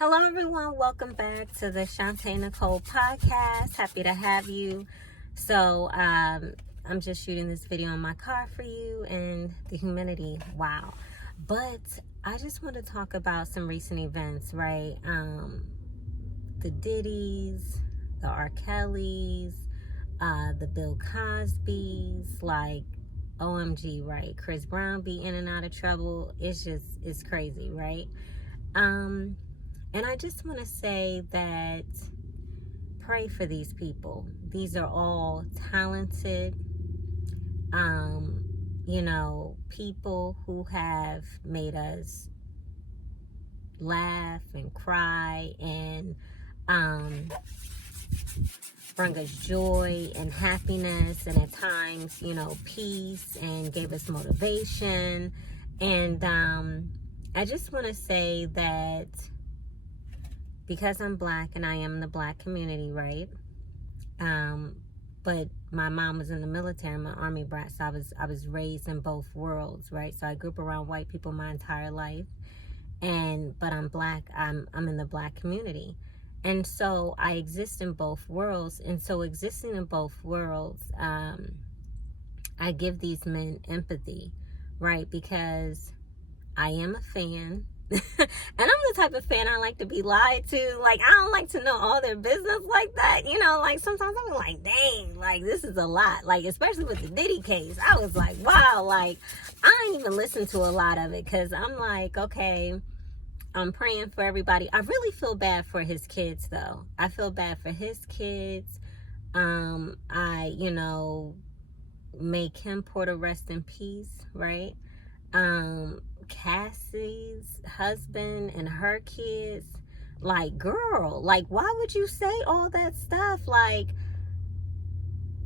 Hello, everyone. Welcome back to the Shantae Nicole podcast. Happy to have you. I'm just shooting this video in my car for you, and the humidity, wow. But I just want to talk about some recent events, right? The Diddys, the R. Kellys, the Bill Cosbys, like, OMG, right? Chris Brown be in and out of trouble. It's crazy, right? And I just want to say that pray for these people. These are all talented, people who have made us laugh and cry and bring us joy and happiness, and at times, peace, and gave us motivation. And I just want to say that because I'm Black and I am in the Black community, right? But my mom was in the military. I'm an Army brat, so I was raised in both worlds, right? So I grew up around white people my entire life, but I'm Black. I'm in the Black community, and so I exist in both worlds. And so existing in both worlds, I give these men empathy, right? Because I am a fan. And I'm the type of fan I like to be lied to. Like, I don't like to know all their business like that. Like sometimes I'm like, dang, like this is a lot. Like, especially with the Diddy case. I was like, wow, like I ain't even listened to a lot of it because I'm like, okay, I'm praying for everybody. I really feel bad for his kids though. I feel bad for his kids. I, make him pour to rest in peace, right? Cassie's husband and her kids, like, girl, like, why would you say all that stuff? Like,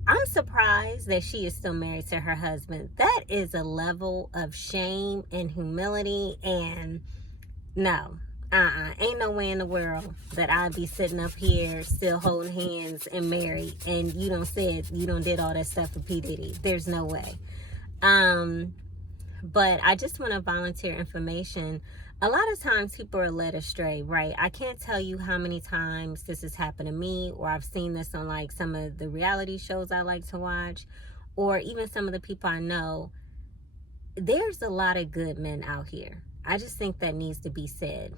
I'm surprised that she is still married to her husband. That is a level of shame and humility, and no, ain't no way in the world that I'd be sitting up here still holding hands and married, and you don't did all that stuff for P. Diddy. There's no way. But I just want to volunteer information. A lot of times people are led astray, right? I can't tell you how many times this has happened to me, or I've seen this on like some of the reality shows I like to watch, or even some of the people I know. There's a lot of good men out here. I just think that needs to be said.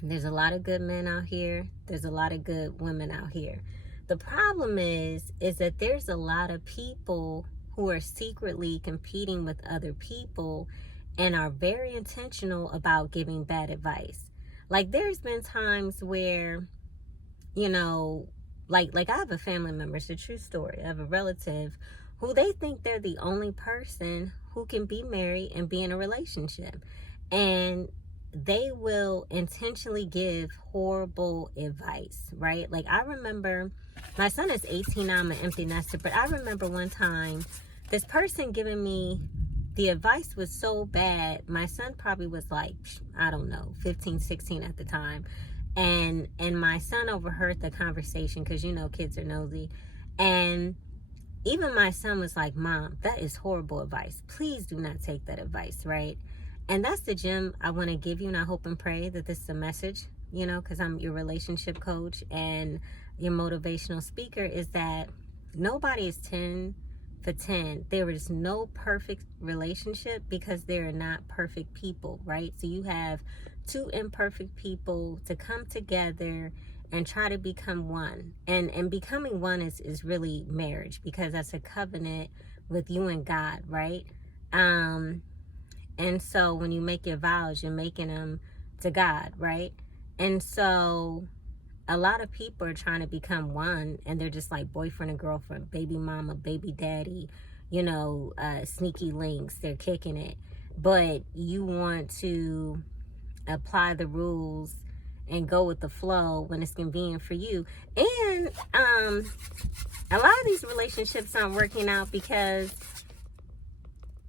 There's a lot of good men out here. There's a lot of good women out here. The problem is that there's a lot of people who are secretly competing with other people and are very intentional about giving bad advice. Like, there's been times where, like I have a family member, it's a true story. I have a relative who they think they're the only person who can be married and be in a relationship. And they will intentionally give horrible advice, right? Like, I remember, my son is 18 now, I'm an empty nester, but I remember one time this person giving me the advice was so bad. My son probably was like, I don't know, 15, 16 at the time. And my son overheard the conversation because, kids are nosy. And even my son was like, Mom, that is horrible advice. Please do not take that advice, right? And that's the gem I want to give you. And I hope and pray that this is a message, because I'm your relationship coach and your motivational speaker, is that nobody is 10 for 10. There is no perfect relationship because there are not perfect people, right? So you have two imperfect people to come together and try to become one. And becoming one is really marriage, because that's a covenant with you and God, right? And so when you make your vows, you're making them to God, right? And so a lot of people are trying to become one, and they're just like boyfriend and girlfriend, baby mama, baby daddy, sneaky links. They're kicking it. But you want to apply the rules and go with the flow when it's convenient for you. And a lot of these relationships aren't working out because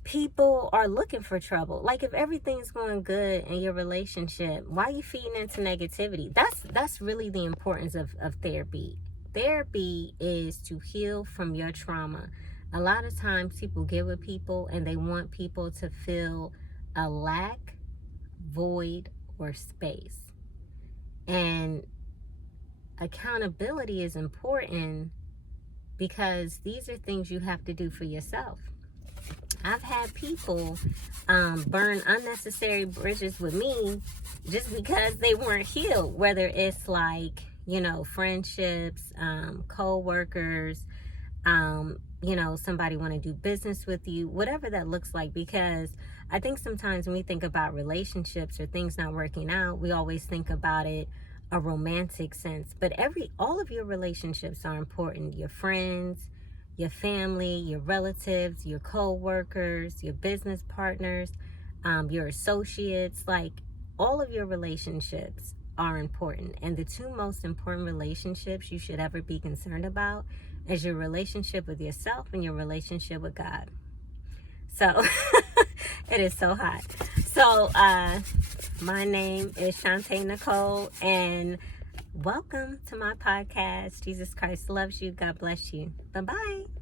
people are looking for trouble. Like, if everything's going good in your relationship, why are you feeding into negativity? That's really the importance of therapy. Therapy is to heal from your trauma. A lot of times people get with people and they want people to fill a lack, void, or space. And accountability is important because these are things you have to do for yourself. I've had people burn unnecessary bridges with me just because they weren't healed, whether it's like, friendships, co-workers, somebody want to do business with you, whatever that looks like. Because I think sometimes when we think about relationships or things not working out, we always think about it a romantic sense. But all of your relationships are important. Your friends, your family, your relatives, your co-workers, your business partners, your associates, like all of your relationships are important. And the two most important relationships you should ever be concerned about is your relationship with yourself and your relationship with God. So it is so hot. So my name is Shantae Nicole, and welcome to my podcast. Jesus Christ loves you. God bless you. Bye-bye.